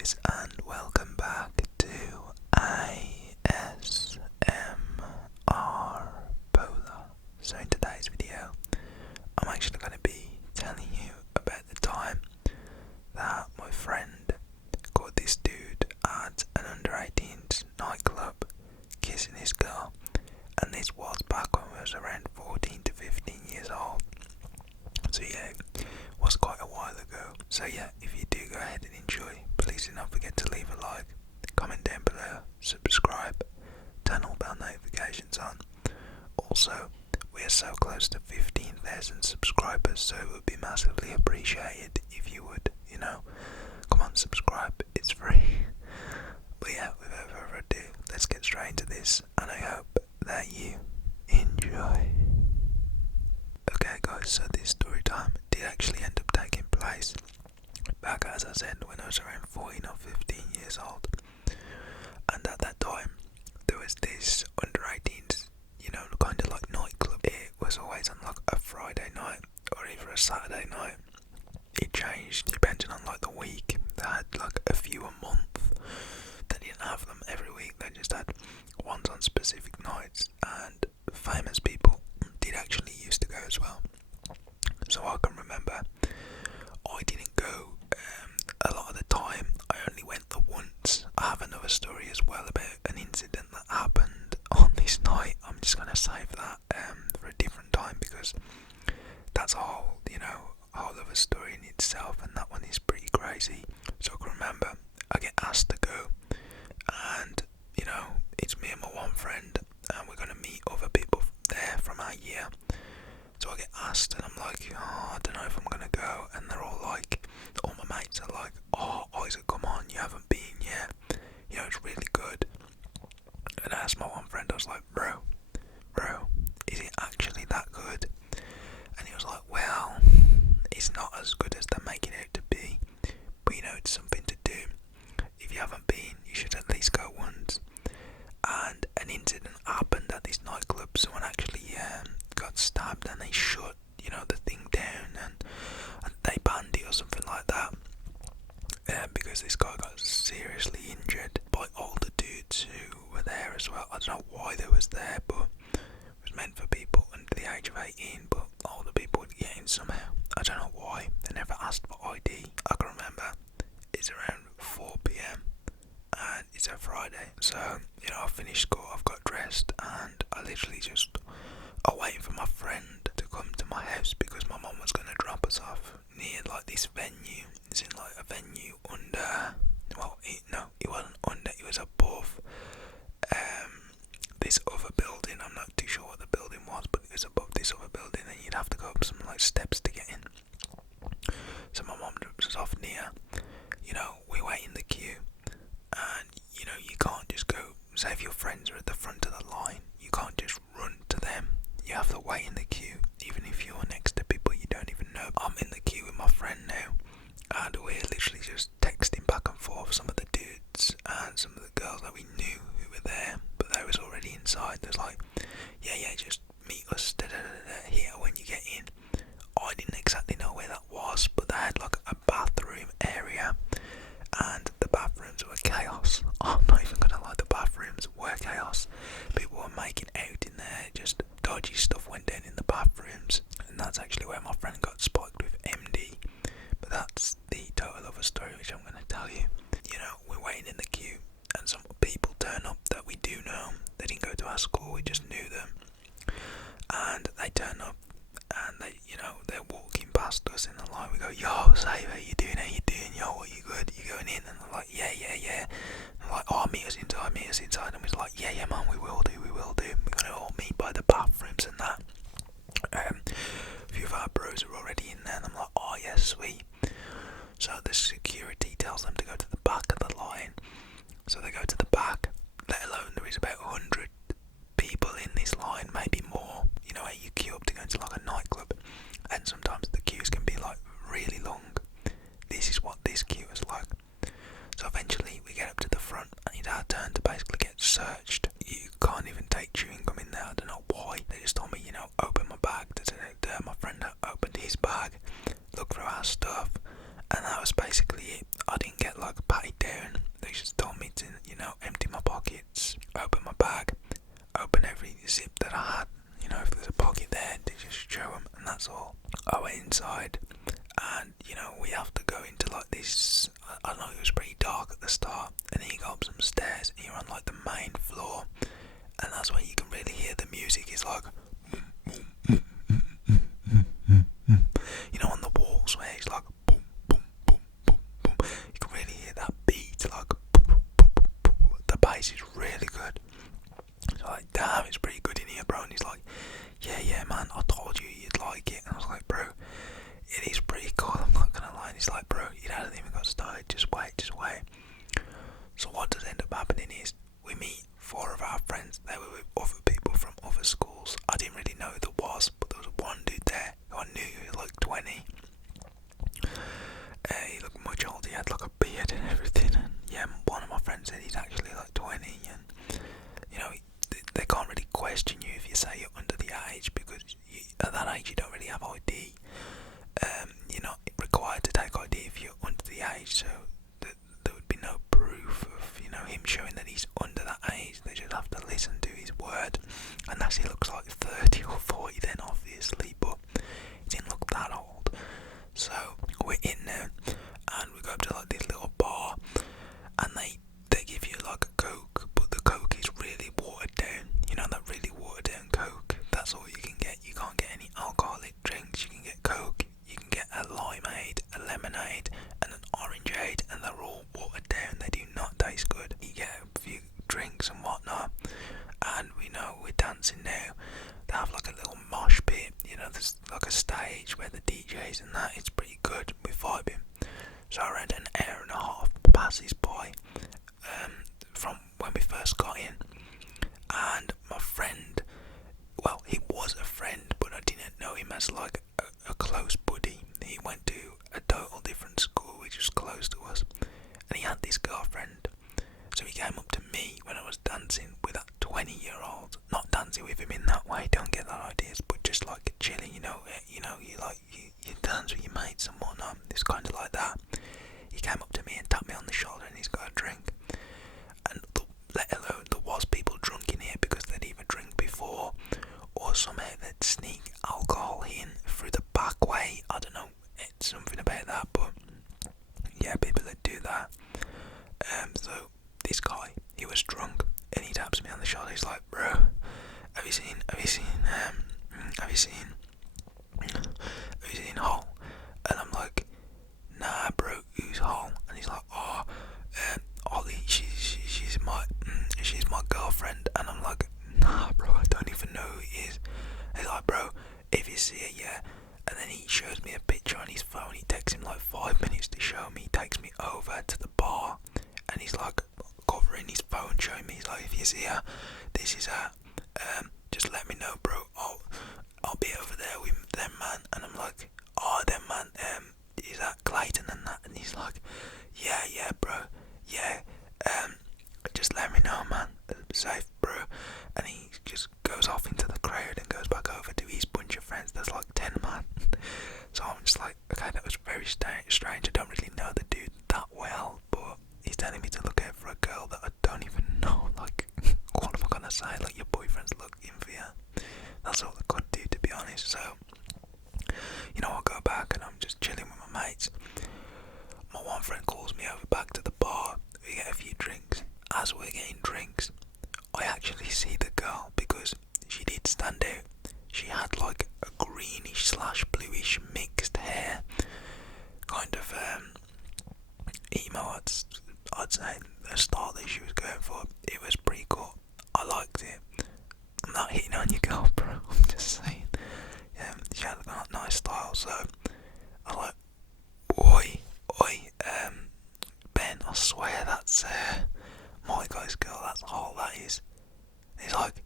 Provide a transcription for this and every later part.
guys, and welcome back to ASMR Polar. So in today's video, I'm actually going to be telling you about the time that my friend caught this dude at an under 18s nightclub kissing his girl, and this was back when I was around 14 to 15 years old. So yeah, it was quite a while ago. So yeah, if you do go ahead and enjoy, please do not forget to leave a like, comment down below, subscribe, turn all bell notifications on. Also, we are so close to 15,000 subscribers, so it would be massively appreciated if you would, come on, subscribe, it's free. But yeah, without further ado, let's get straight into this, and I hope that you enjoy. Okay guys, so this story time did actually end up taking place back, as I said, when I was around 14 or 15 years old. And at that time, there was this under 18s, kind of like nightclub. It was always on like a Friday night or either a Saturday night. It changed depending on like the week. They had like a few a month. They didn't have them every week, they just had ones on specific nights, and famous people did actually used to go as well. So I can remember I didn't go a lot of the time. I only went the once. I have another story as well about an incident that happened on this night. I'm just going to save that for a different time, because that's a whole other story in itself, and that one is pretty crazy. So I can remember I get asked to go, and it's me and my one friend, and we're going to meet other people there from our year. So I get asked, and I'm like, I don't know if I'm going to go. And they're all like, all my mates are like, oh Isaac, come on, you haven't been yet, it's really good. And I asked my one friend, I was like, bro, is it actually that good? And he was like, well, it's not as good as they make it out to be, but it's something to do. If you haven't been, you should at least go once. And an incident happened at this nightclub. Someone actually got stabbed, and they shut the thing down, and they banned it or something like that, because this guy got seriously injured by older dudes who were there as well. I don't know why they was there, but it was meant for people under the age of 18, but older people would get in somehow. I don't know why. They never asked for ID. I can remember it's around 4 p.m. and it's a Friday, so I finished school, I've got dressed, and I literally just waiting for my friend to come to my house, because my mum was going to drop us off near like this venue. It's in like a venue under, it wasn't under, it was above this other building. I'm not too sure what the building was, but it was above this other building, and you'd have to go up some like steps to get in. So my mum drops us off near, we wait in the queue, and you can't just go, say if your friends are at the front of the line, you can't just run to them. You have to wait in the queue, even if you're next to people you don't even know. I'm in the queue with my friend now, and we're literally just texting back and forth, some of the dudes and some of the girls that we knew who were there, but they was already inside. There's like, yeah, just meet us here when you get in. I didn't exactly know where that was, but they had like a bathroom area, and the bathrooms were chaos. I'm not even gonna lie, the bathrooms were chaos. People were making out in there, just dodgy stuff went down in the bathrooms, and that's actually where my friend got spiked with MD. But that's the total other story which I'm gonna tell you. We're waiting in the queue, and some people turn up that we do know. They didn't go to our school, we just knew them, and they turn up, and they're walking past us in the line. We go, yo, Save, how you doing, yo, what, you good, you going in? And they're like, yeah. And they're like, oh, meet us inside, and we're like, yeah man, we will do, we're gonna all meet by the bathrooms and that. A few of our bros are already in there, and I'm like, oh yeah, sweet. So the security tells them to go to the back of the line, so they go to the back, let alone there is about 100 people in this line, maybe more. You queue up to go into like a nightclub, and sometimes the queues can be like really long, empty my pockets, open my bag, open every zip that I had. If there's a pocket there, to just show them, and that's all. I went inside, and we have to go into like this. I know it was pretty dark at the start, and then you go up some stairs, and you're on like the main floor, and that's when you can really hear the music. It's like, on the walls where it's like boom, boom, boom, boom, boom. You can really hear that beat, like boom, boom, boom, boom. The bass is really good. So like, damn, it's pretty good in here, bro. And he's like, yeah, man, I told you you'd like it. And I was like, bro, it is pretty cool. I'm not gonna lie. And he's like, bro, you haven't even got started. Just wait. So what does end up happening is we meet 4 of our friends. They were with other people from other schools. I didn't really know who there was, but there was one dude there who I knew he was like 20. He looked much older. He had like a beard and everything. And yeah, one of my friends said he's actually like 20. And they can't really question you if you say you're under the age, because at that age you don't really have ID. You're not required to take ID if you're under the age, so there would be no proof of him showing that he's under that age. They just have to listen to his word, unless he looks like 30 or 40 then obviously, but he didn't look that old. So we're in there, and we go up to like this little bar, and they give you like a Coke, but the Coke is really watered down. That really watered down Coke. That's all you can get. You can't get any alcoholic drinks. You can get Coke, you can get a limeade, a lemonade, and an orangeade, and they're all watered down. They do not taste good. You get a few drinks and whatnot, and we're dancing now. They have like a little mosh pit. There's like a stage where the DJs and that. It's pretty good. We're vibing. So around an hour and a half passes by from when we first got in, and my friend, well, he was a friend, but I didn't know him as like a close buddy. He went to a total different school which was close to us, and he had this girlfriend. So he came up to me when I was dancing with that 20-year-old, not dancing with him in that way, don't get that ideas, but just like chilling, you dance with your mates and whatnot. It's kind of like that. He came up to me and tapped me on the shoulder, and he's got a drink. And let alone there was people drunk in here, because they'd either drink before, or somehow they'd sneak alcohol in through the back way. I don't know, it's something about that, but yeah, people that do that. So this guy, he was drunk, and he taps me on the shoulder. He's like, bro, have you seen Hall? And I'm like, nah, bro, who's Hall? And he's like, Ollie, she's my girlfriend. And I'm like, nah, bro, I don't even know who he is. And he's like, bro, if you see it, yeah. And then he shows me a picture on his phone. It takes him like 5 minutes to show me. He takes me over to the bar, and he's like covering his phone, showing me. He's like, if you see her, this is her. Just let me know, bro. I'll be over there with them, man. And I'm like, them, man. Is that Clayton and that? And he's like, yeah, bro. Yeah. Just let me know, man. Safe, bro. And he just goes off into the crowd and goes back over to his bunch of friends. There's like 10 man. So I'm just like, okay, that was very strange. I don't really know the dude that well, but he's telling me to look out for a girl that I don't even know. Like, what am I gonna say? Like, your boyfriend's looking for you. That's all I could do, to be honest. So, I go back and I'm just chilling with my mates. My one friend calls me over back to the bar. We get a few drinks. As we're getting drinks, I actually see the girl, because she did stand out. She had like a greenish / bluish mixed hair, kind of emo. I'd say the style that she was going for. It was pretty cool. I liked it. I'm not hitting on you, girl, bro. I'm just saying. She had a nice style. So I like, oi, Ben. I swear that's my guy's girl. That's all that is. And he's like,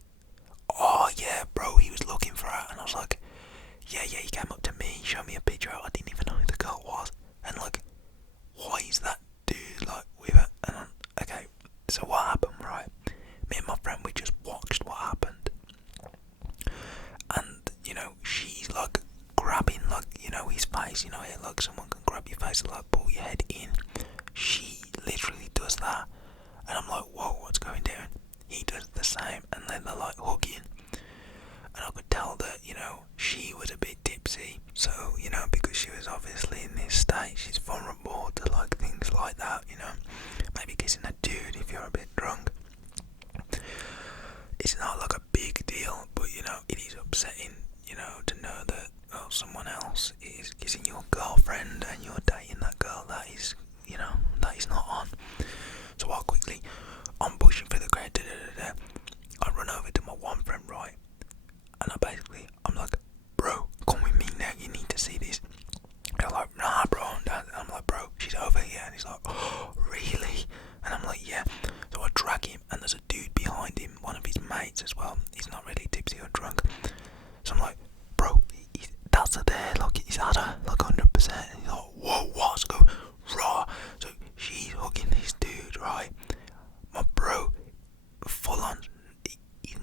oh yeah, bro, he was looking for her. And I was like, yeah, he came up to me, showed me a picture. I didn't even know who the girl was. And like, why is that dude like with her? And okay, so what happened, right? Me and my friend, we just watched what happened. And she's like grabbing like his face. Like someone can grab your face and like pull your head in. She literally does that. And I'm like, whoa, really? And I'm like, yeah. So I drag him, and there's a dude behind him, one of his mates as well. He's not really tipsy or drunk. So I'm like, bro, that's her there, like he's had her, like 100%. And he's like, whoa, what's going raw? So she's hugging this dude, right? My bro, full on,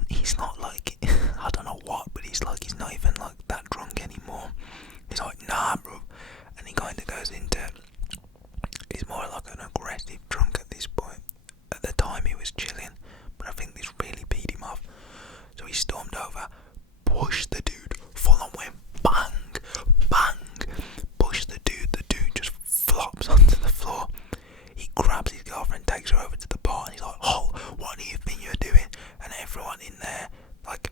he's not like, I don't know what, but he's not even like that drunk anymore. He's like, nah, bro. And he kind of goes into, he's more like an aggressive drunk at this point. At the time he was chilling, but I think this really peed him off. So he stormed over, pushed the dude, full on went bang, bang, pushed the dude just flops onto the floor. He grabs his girlfriend, takes her over to the bar, and he's like, oh, what do you think you're doing? And everyone in there, like,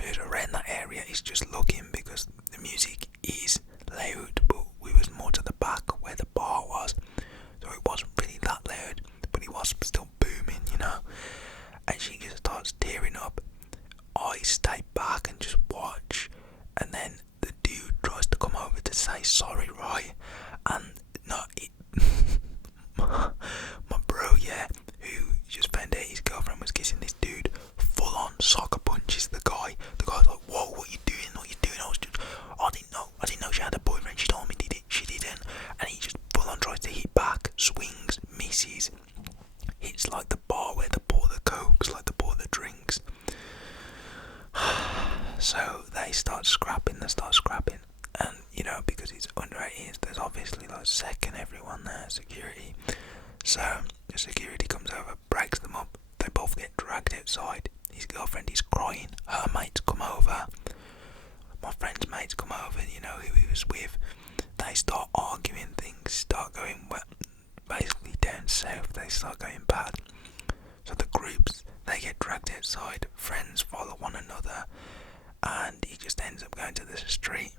who's around that area is just looking, because the music is loud, but we was more to the back where the bar was, so it wasn't really that loud, but it was still booming, you know. And she just starts tearing up. I stay back and just watch, and then the dude tries to come over to say sorry, right? And no, my bro, yeah, who just found out his girlfriend was kissing this dude, full on soccer punches the guy. The guy's like, whoa, what you doing? What you doing? I didn't know she had a boyfriend. She told me she didn't. And he just full on tries to hit back, swings, misses, hits like the bar where they pour the cokes, like they pour the drinks. So they start scrapping, and you know, because it's under 18s, there's obviously like second everyone there, security. So the security comes over, breaks them up, they both get dragged outside. His girlfriend is crying, her mates come over, my friend's mates come over, you know, who he was with. They start arguing, things start going basically down south, they start going bad. So the groups, they get dragged outside, friends follow one another, and he just ends up going to the street.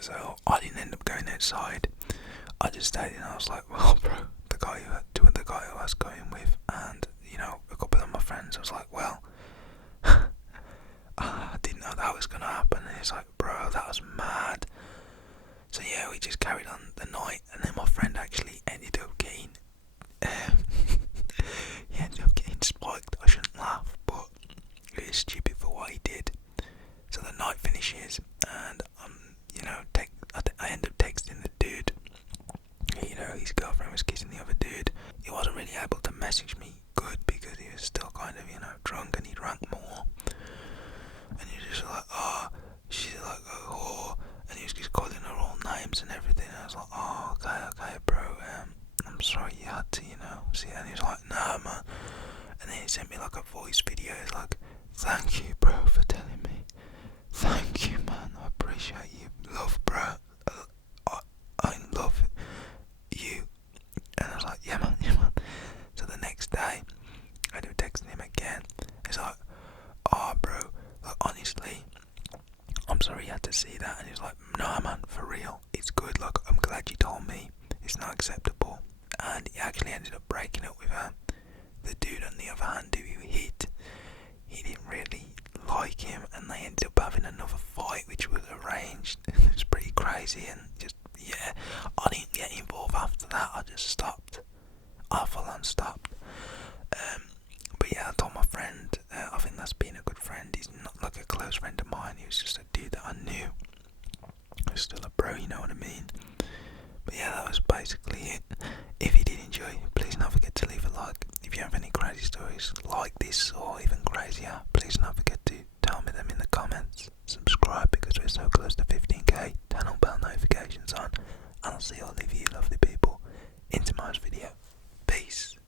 So I didn't end up going outside, I just stayed in. I was like, well, bro, the guy who I was going with, and you know, a couple of my friends, I was like, well, I didn't know that was gonna happen. And he's like, bro, that was mad. So yeah, we just carried on the night, and then my friend actually ended up getting he ended up getting spiked. I shouldn't laugh, but it is stupid for what he did. So the night finishes, and you know, I end up texting the dude. You know, his girlfriend was kissing the other dude. He wasn't really able to message me good because he was still kind of, you know, drunk, and he drank more. And he was just like, oh, she's like, oh, and he was just calling her all names and everything. And I was like, oh, okay, bro, I'm sorry you had to, you know, see. And he was like, nah, man. And then he sent me like a voice video. He's like, thank you, bro, for telling me. Thank you, man. I appreciate you. Love, bro. I love you. And I was like, yeah, man. So the next day, I ended up texting him again. He's like, oh, bro, look, honestly, I'm sorry you had to see that. And he was like, nah, man, for real, it's good. Look, I'm glad you told me. It's not acceptable. And he actually ended up breaking up with her. The dude on the other hand who he hit, he didn't really like him, and they ended up having another fight which was arranged. It was pretty crazy, and just, yeah, I didn't get involved after that. I just stopped. I full on stopped. But yeah, I told my friend, I think that's being a good friend. He's not like a close friend of mine, he was just a dude that I knew. He was still a bro, you know what I mean? But yeah, that was basically it. If